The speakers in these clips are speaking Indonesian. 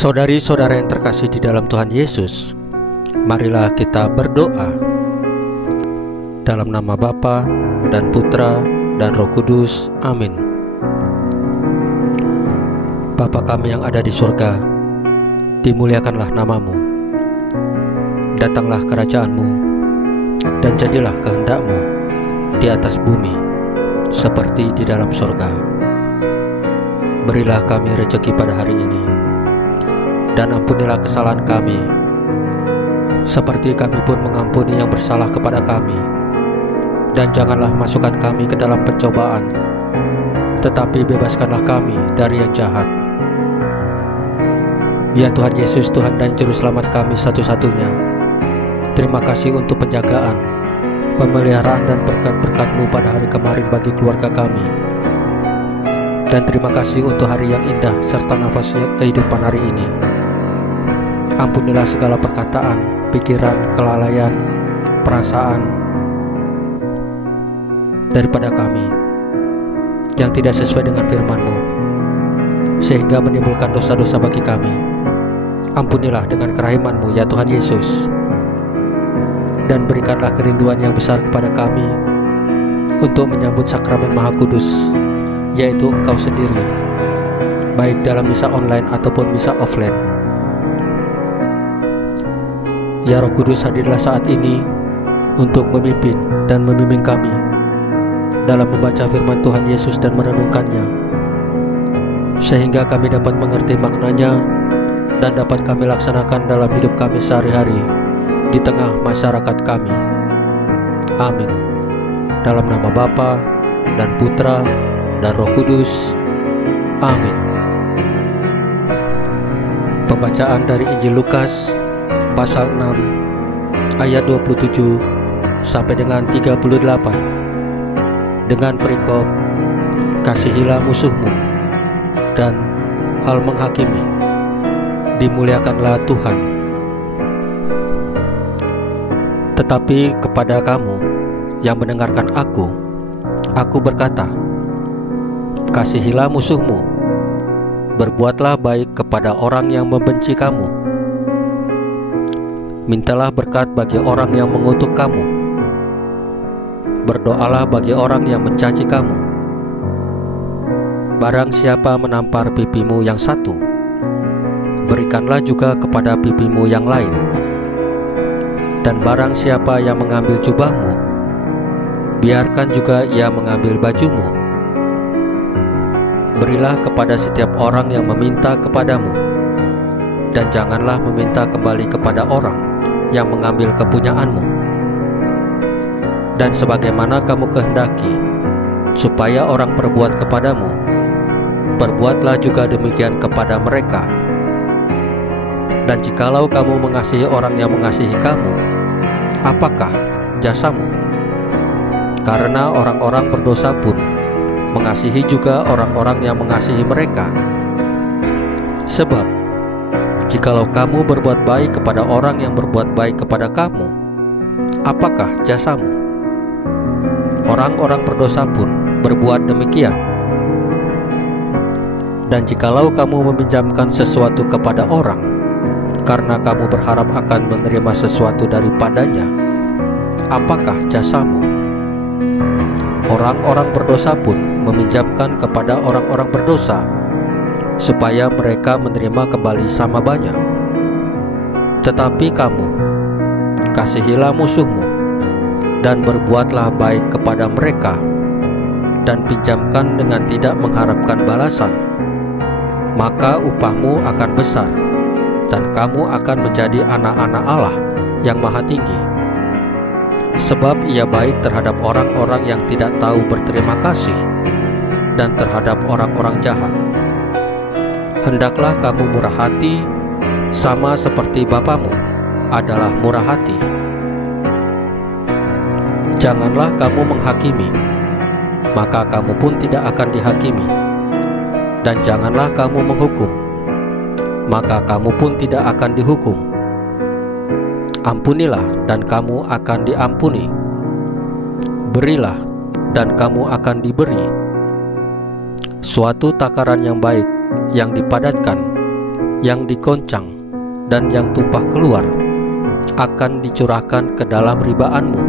Saudari-saudara yang terkasih di dalam Tuhan Yesus, marilah kita berdoa. Dalam nama Bapa dan Putra dan Roh Kudus, amin. Bapa kami yang ada di surga, dimuliakanlah namamu. Datanglah kerajaan-Mu, dan jadilah kehendak-Mu di atas bumi seperti di dalam surga. Berilah kami rezeki pada hari ini, dan ampunilah kesalahan kami, seperti kami pun mengampuni yang bersalah kepada kami. Dan janganlah masukkan kami ke dalam pencobaan, tetapi bebaskanlah kami dari yang jahat. Ya Tuhan Yesus, Tuhan dan Juru Selamat kami satu-satunya, terima kasih untuk penjagaan, pemeliharaan dan berkat-berkat-Mu pada hari kemarin bagi keluarga kami. Dan terima kasih untuk hari yang indah serta nafas kehidupan hari ini. Ampunilah segala perkataan, pikiran, kelalaian, perasaan daripada kami yang tidak sesuai dengan firman-Mu, sehingga menimbulkan dosa-dosa bagi kami. Ampunilah dengan kerahiman-Mu ya Tuhan Yesus, dan berikanlah kerinduan yang besar kepada kami untuk menyambut sakramen Maha Kudus, yaitu Engkau sendiri, baik dalam misa online ataupun misa offline. Ya Roh Kudus, hadirlah saat ini untuk memimpin dan membimbing kami dalam membaca firman Tuhan Yesus dan merenungkannya, sehingga kami dapat mengerti maknanya dan dapat kami laksanakan dalam hidup kami sehari-hari di tengah masyarakat kami. Amin. Dalam nama Bapa dan Putra dan Roh Kudus, amin. Pembacaan dari Injil Lukas pasal 6 ayat 27 sampai dengan 38, dengan perikop kasihilah musuhmu dan hal menghakimi, dimuliakanlah Tuhan. Tetapi kepada kamu yang mendengarkan aku berkata, kasihilah musuhmu, berbuatlah baik kepada orang yang membenci kamu, mintalah berkat bagi orang yang mengutuk kamu, berdoalah bagi orang yang mencaci kamu. Barang siapa menampar pipimu yang satu, berikanlah juga kepada pipimu yang lain. Dan barang siapa yang mengambil jubahmu, biarkan juga ia mengambil bajumu. Berilah kepada setiap orang yang meminta kepadamu, dan janganlah meminta kembali kepada orang yang mengambil kepunyaanmu. Dan sebagaimana kamu kehendaki supaya orang perbuat kepadamu, perbuatlah juga demikian kepada mereka. Dan jikalau kamu mengasihi orang yang mengasihi kamu, apakah jasamu? Karena orang-orang berdosa pun mengasihi juga orang-orang yang mengasihi mereka. Sebab jikalau kamu berbuat baik kepada orang yang berbuat baik kepada kamu, apakah jasamu? Orang-orang berdosa pun berbuat demikian. Dan jikalau kamu meminjamkan sesuatu kepada orang, karena kamu berharap akan menerima sesuatu daripadanya, apakah jasamu? Orang-orang berdosa pun meminjamkan kepada orang-orang berdosa, supaya mereka menerima kembali sama banyak. Tetapi kamu, kasihilah musuhmu, dan berbuatlah baik kepada mereka, dan pinjamkan dengan tidak mengharapkan balasan. Maka upahmu akan besar, dan kamu akan menjadi anak-anak Allah yang Maha Tinggi. Sebab Ia baik terhadap orang-orang yang tidak tahu berterima kasih, dan terhadap orang-orang jahat. Hendaklah kamu murah hati, sama seperti Bapamu adalah murah hati. Janganlah kamu menghakimi, maka kamu pun tidak akan dihakimi. Dan janganlah kamu menghukum, maka kamu pun tidak akan dihukum. Ampunilah dan kamu akan diampuni. Berilah dan kamu akan diberi. Suatu takaran yang baik yang dipadatkan yang dikoncang dan yang tumpah keluar akan dicurahkan ke dalam ribaanmu.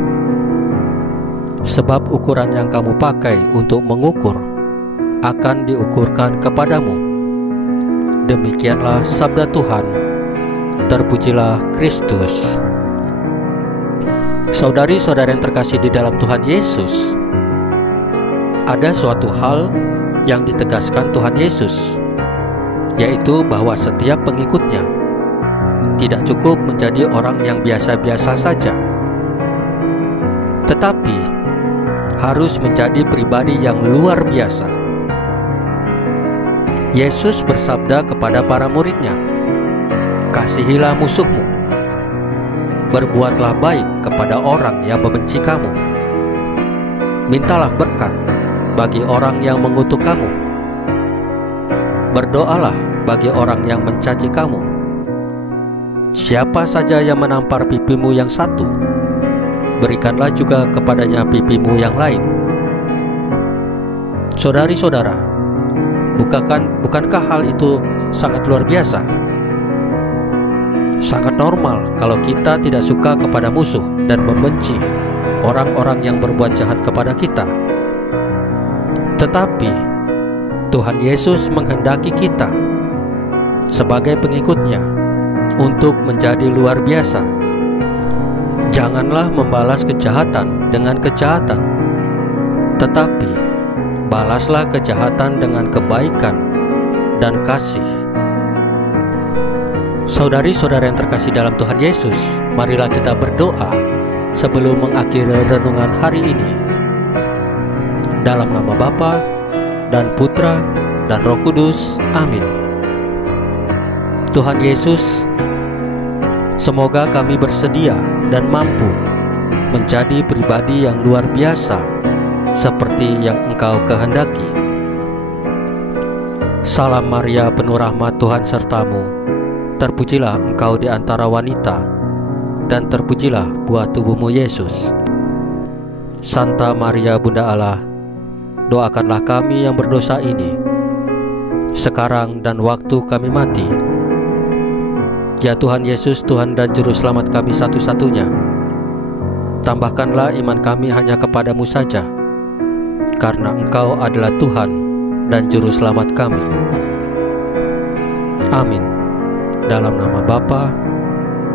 Sebab ukuran yang kamu pakai untuk mengukur akan diukurkan kepadamu. Demikianlah sabda Tuhan. Terpujilah Kristus. Saudari-saudara yang terkasih di dalam Tuhan Yesus, ada suatu hal yang ditegaskan Tuhan Yesus, yaitu bahwa setiap pengikutnya tidak cukup menjadi orang yang biasa-biasa saja, tetapi harus menjadi pribadi yang luar biasa. Yesus bersabda kepada para muridnya, "Kasihilah musuhmu, berbuatlah baik kepada orang yang membenci kamu, mintalah berkat bagi orang yang mengutuk kamu, berdoalah bagi orang yang mencaci kamu. Siapa saja yang menampar pipimu yang satu, berikanlah juga kepadanya pipimu yang lain." Saudari-saudara, bukankah hal itu sangat luar biasa? Sangat normal kalau kita tidak suka kepada musuh dan membenci orang-orang yang berbuat jahat kepada kita. Tetapi Tuhan Yesus menghendaki kita sebagai pengikutnya untuk menjadi luar biasa. Janganlah membalas kejahatan dengan kejahatan, tetapi balaslah kejahatan dengan kebaikan dan kasih. Saudari-saudara yang terkasih dalam Tuhan Yesus, marilah kita berdoa sebelum mengakhiri renungan hari ini. Dalam nama Bapa dan Putra dan Roh Kudus, amin. Tuhan Yesus, semoga kami bersedia dan mampu menjadi pribadi yang luar biasa seperti yang Engkau kehendaki. Salam Maria, penuh rahmat, Tuhan sertamu. Terpujilah engkau di antara wanita, dan terpujilah buah tubuhmu Yesus. Santa Maria Bunda Allah, doakanlah kami yang berdosa ini, sekarang dan waktu kami mati. Ya Tuhan Yesus, Tuhan dan Juru Selamat kami satu-satunya, tambahkanlah iman kami hanya kepadamu saja, karena Engkau adalah Tuhan dan Juru Selamat kami. Amin. Dalam nama Bapa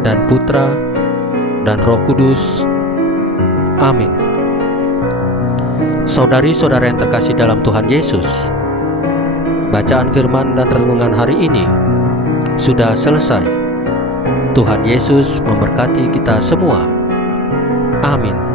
dan Putra dan Roh Kudus, amin. Saudari-saudara yang terkasih dalam Tuhan Yesus, bacaan firman dan renungan hari ini sudah selesai. Tuhan Yesus memberkati kita semua. Amin.